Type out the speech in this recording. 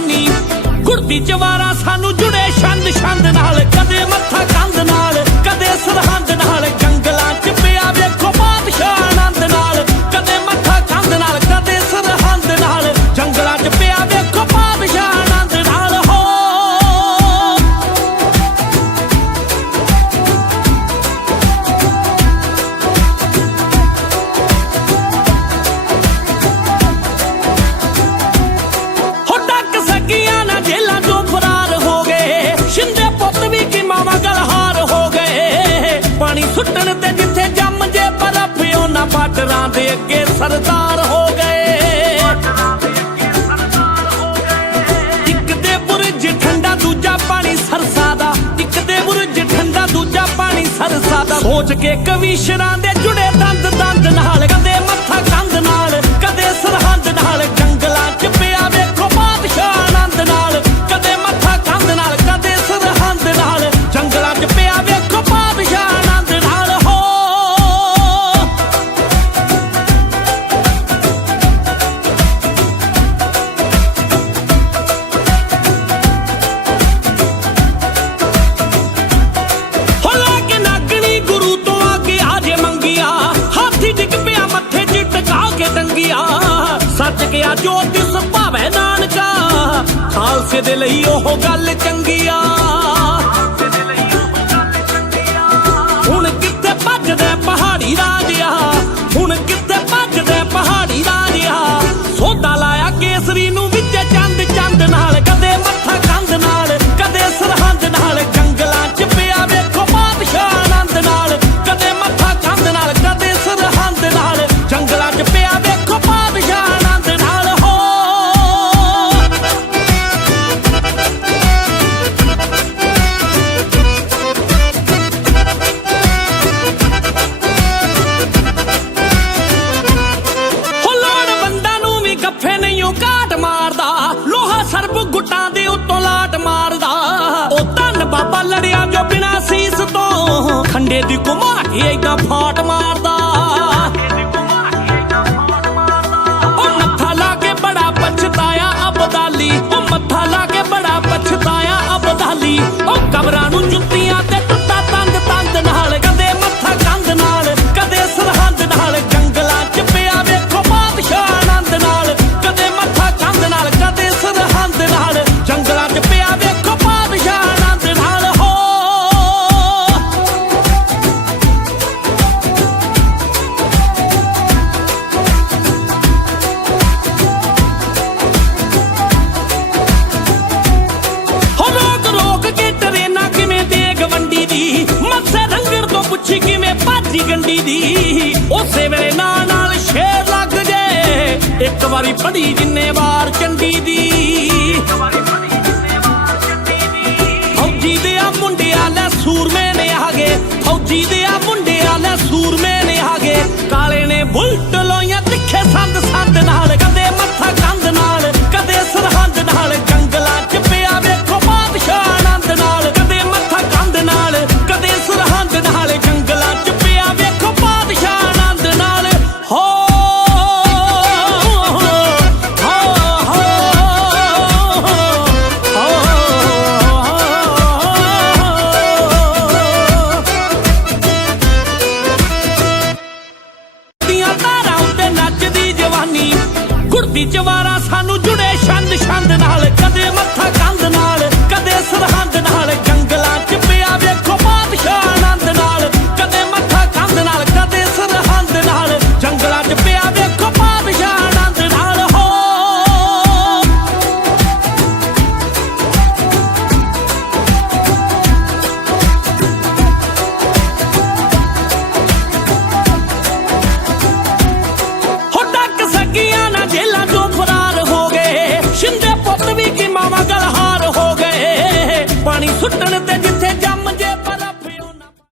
ਨਿਸ਼ਾਨੀ ਗੁਰਦੀ ਚਵਾਰਾ ਸਾਨੂੰ ਜੁੜੇ ਛੰਦ ਛੰਦ ਨਾਲ ਸੁੱਟਣ ਤੇ ਜਿੱਥੇ ਜੰਮ ਜੇ ਬਰਫ ਉਹਨਾਂ ਬਾਟਰਾਂ ਦੇ ਅੱਗੇ ਸਰਦਾਰ ਹੋ ਗਏ। ਇੱਕ ਦੇ ਬੁਰਜ ਠੰਡਾ, ਦੂਜਾ ਪਾਣੀ ਸਰਸਾ ਦਾ। ਇੱਕ ਦੇ ਬੁਰਜ ਠੰਡਾ, ਦੂਜਾ ਪਾਣੀ ਸਰਸਾ ਦਾ। ਸੋਚ ਕੇ ਕਵੀਸ਼ਰਾਂ ਦੇ ਜੁੜੇ ਦੰਦ ਦੰਦ ਨਾਲ ਗੰਦੇ ਗਿਆ ਸੱਚ ਗਿਆ ਜੋ ਤਿਸ ਭਾਵੇਂ ਨਾਨਕਾ। ਖਾਲਸੇ ਦੇ ਲਈ ਉਹ ਗੱਲ ਚੰਗੀ ਆ ਮੁੰਡੇ ਦੀ ਘੁਮਾ ਕੇ ਇਦਾਂ ਫਾਟ ਮਾਰ ਕਿਵੇਂ ਭਾਜੀ ਗੰਡੀ ਦੀ? ਉਸੇ ਵੇਲੇ ਨਾਂ ਨਾਲ ਸ਼ੇਰ ਲੱਗ ਜੇ। ਇੱਕ ਵਾਰੀ ਪੜੀ ਜਿੰਨੇ ਵਾਰ ਚੰਡੀ ਦੀ। ਫੌਜੀ ਦੇ ਆ ਮੁੰਡਿਆਂ ਲੈ ਸੂਰਮੇ ਨੇ ਆਗੇ। ਫੌਜੀ ਦੇ ਆ ਮੁੰਡਿਆਂ ਲੈ ਸੂਰਮੇ ਨੇ ਆਗੇ। ਕਾਲੇ ਨੇ ਬੁਲਟ ಸುತ್ತಣತೆ